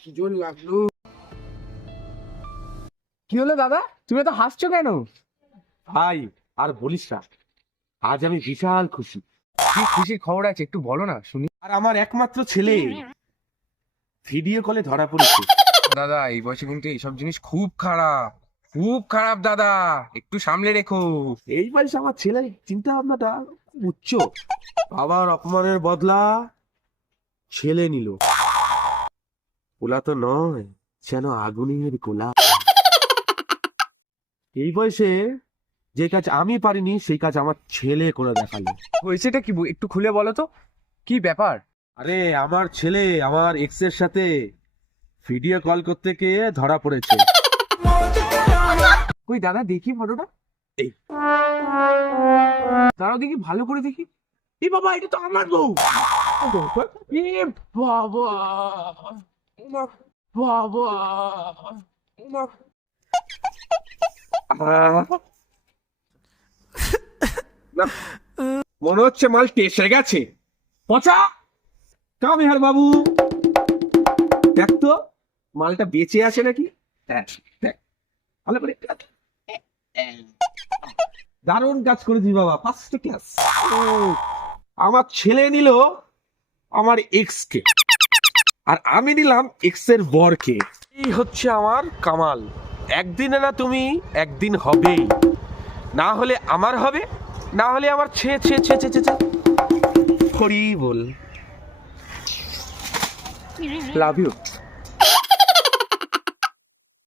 কি জোর লাগলো। কি হলো দাদা, তুমি তো হাসছো কেন? ভাই আর বলিস না, আজ আমি বিশাল খুশি। কি খুশির খবর আছে, একটু বলো না শুনি। আর আমার একমাত্র ছেলে ভিডিও কলে ধরা পড়েছে। দাদা এই বয়সে কিন্তু এইসব জিনিস খুব খারাপ, খুব খারাপ দাদা, একটু সামলে রেখো। এই বয়সে আমার ছেলের চিন্তা ভাবনাটা খুব উচ্চ। বাবার অপমানের বদলা ছেলে নিল। গোলা তো নয়, যেন আগুনের গোলা। এই বয়সে যে কাজ আমি পারিনি সেই কাজ আমার ছেলে করে দেখালো। হয়েছেটা কি, একটু খুলে বলো তো, কি ব্যাপার? আরে আমার ছেলে আমার এক্স এর সাথে ভিডিও কল করতে গিয়ে ধরা পড়েছে। কই দাদা দেখি ফটোটা। এই। দাঁড়াও দেখি, ভালো করে দেখি। এই বাবা, এটা তো আমার বউ। এ বাবা, উমা, বাবা, উমা। না, মনে হচ্ছে মাল টেসে গেছে। পচা কামিহার বাবু, দেখ তো মালটা বেঁচে আছে নাকি। দেখ দেখ, ভালো করে দেখ। দারুণ কাজ করেছিস বাবা, ফার্স্ট ক্লাস। আমার ছেলে নিল আমার এক্স কে, আর আমি নিলাম এক্স এর বরকে। এই হচ্ছে আমার কামাল। একদিনে না তুমি, একদিন হবেই। না হলে আমার হবে, না হলে আমার ছে ছে ছে ছে ছে ছে। হরি বল। Love you.